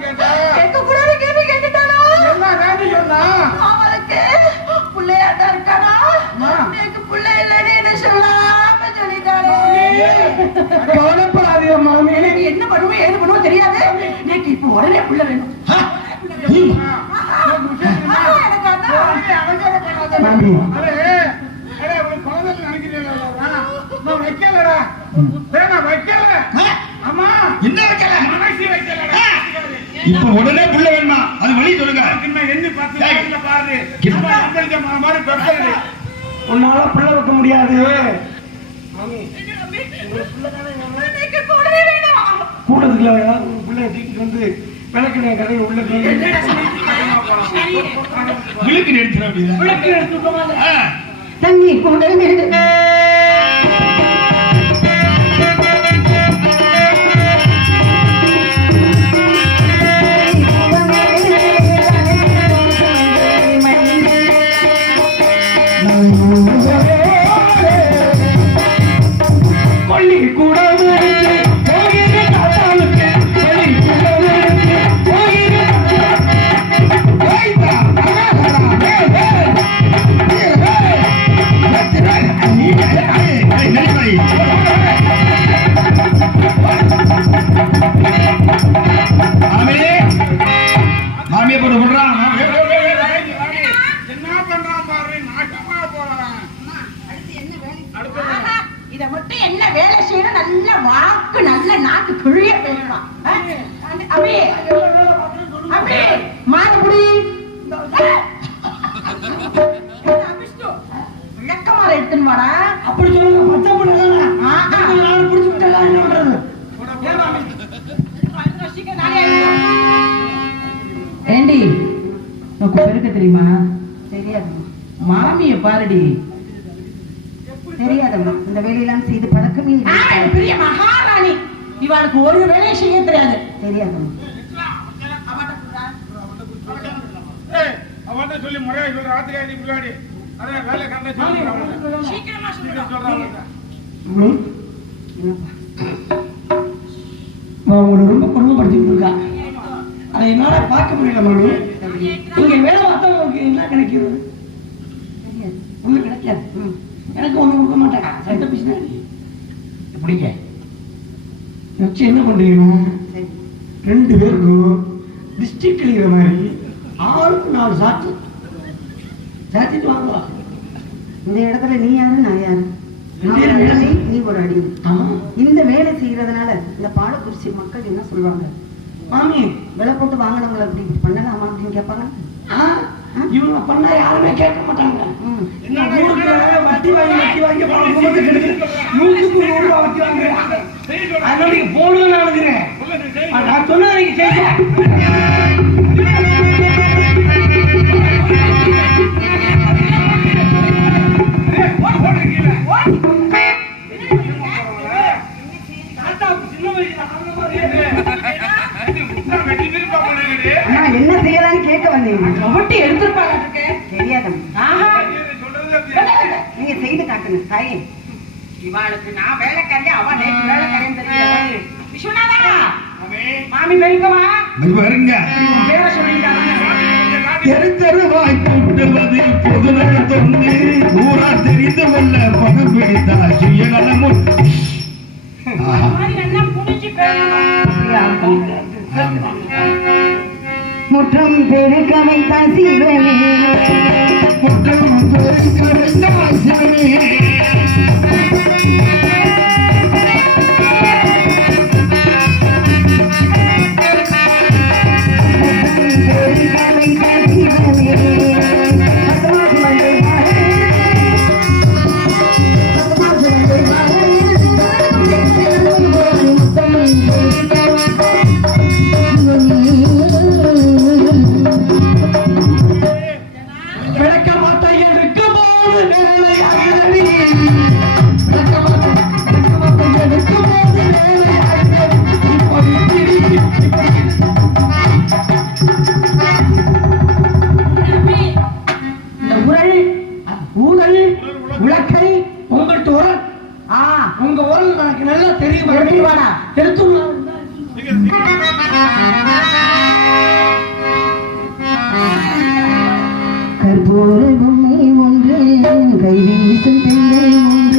கேட்க கூடாது கேள்வி கேட்டுட்டானா? என்ன வேண்டி சொன்னா? அவளுக்கு பிள்ளையாட்டா இருக்கானா? எனக்கு பிள்ளை இல்லைன்னு என்ன சொல்லாம சொல்லிட்டாளே. கவலைப்படாதீங்க மாமி. எனக்கு என்ன பண்ணுவோம் ஏது பண்ணுவோம் தெரியாது. எனக்கு இப்ப உடனே பிள்ளை வேணும். இப்ப உடனே புள்ள வேணுமா? அது வழி சொல்லுங்க. உன்னால புள்ள வைக்க முடியாது. கூட்டத்துக்குள்ள பிள்ளை தூக்கிட்டு வந்து விளக்கு கதை உள்ள விளக்கு எடுத்து தண்ணி கூட இத மட்டும் என்ன வேலை செய்யணும்? நல்ல வாக்கு நல்ல நாக்கு கிழிய வேணும். அபி அபி மாறுபடி விளக்கமா எடுத்துன்னு வாடா. அப்படி சொல்லுங்க. பச்சை பண்ண புடிச்சு விட்டலாம். என்ன பண்றது? ஏண்டி உனக்கு பெருக்க தெரியுமா? தெரியாது. மாமிய பாருடி. தெரியாதம்மா. இந்த வேலையெல்லாம் செய்து பழக்கமே பெரிய மகாராணி. இவளுக்கு ஒரு வேலையை செய்ய தெரியாது. தெரியாதம்மா. அவன்கிட்ட சொல்லி முறையா சொல்ற ஆத்திராடி முன்னாடி அதான் வேலை கண்ட சொல்லி சீக்கிரமா சொல்றாங்க. உங்களை ரொம்ப கொடுமைப்படுத்திட்டு இருக்கா. அதை என்னால பார்க்க முடியல மனு. இங்க வேலை பார்த்தவங்களுக்கு என்ன கிடைக்கிறது? ஒண்ணு கிடைக்காது. எனக்கு ஒண்ணு கொடுக்க மாட்டாங்க. சட்ட பிசினா எப்படிங்க வச்சு என்ன பண்றீங்க? 2 பேருக்கும் டிஸ்ட்ரிக்ட் கிளிக்கிற மாதிரி ஆளுக்கு 4 சாத்து சாத்திட்டு வாங்கலாம். இந்த இடத்துல நீ யாரு நான் யாரு? நீ ஒரு அடி. இந்த வேலை செய்யறதுனால இந்த பாலக்குறிச்சி மக்கள் என்ன சொல்லுவாங்க? மாமி விலை போட்டு வாங்கினவங்களை அப்படி பண்ணலாமா அப்படின்னு கேட்பாங்க. இவங்க பண்ணா யாருமே கேட்க மாட்டாங்க. வட்டி வாங்கி நூற்றுக்கு 100 ரூபா வட்டி வாங்குறேன். அதனால நீங்க போடுவேன் நினைக்கிறேன். நான் சொன்னா நீங்க கேட்க என்ன செய்யலான்னு கேட்க வந்தீங்க. வட்டி எடுத்திருப்பாங்க. தெரியாதம். நீங்க செய்து காட்டுங்க தாயே. இவாளுக்கு நான் வேலைக்காரி, அவன் நேற்று வேலைக்காரின்னு தெரியல. விஸ்வநாதா மாமி பெருக்கமா வருங்க. பேர சொல்லிட்டாங்க. தெரு தெருவாய் கூட்டுவது பொதுநல தொண்டு ஊரா தெரிந்து கொள்ள பணம் பிடித்தா சுயநலமும் முற்றம் பெருக்க வைத்தான் சிவனே. முற்றம் பெருக்க வைத்தான் சிவனே. ஒரு பொம்மை ஒன்று கை வீசும் பெண்ணை ஒன்று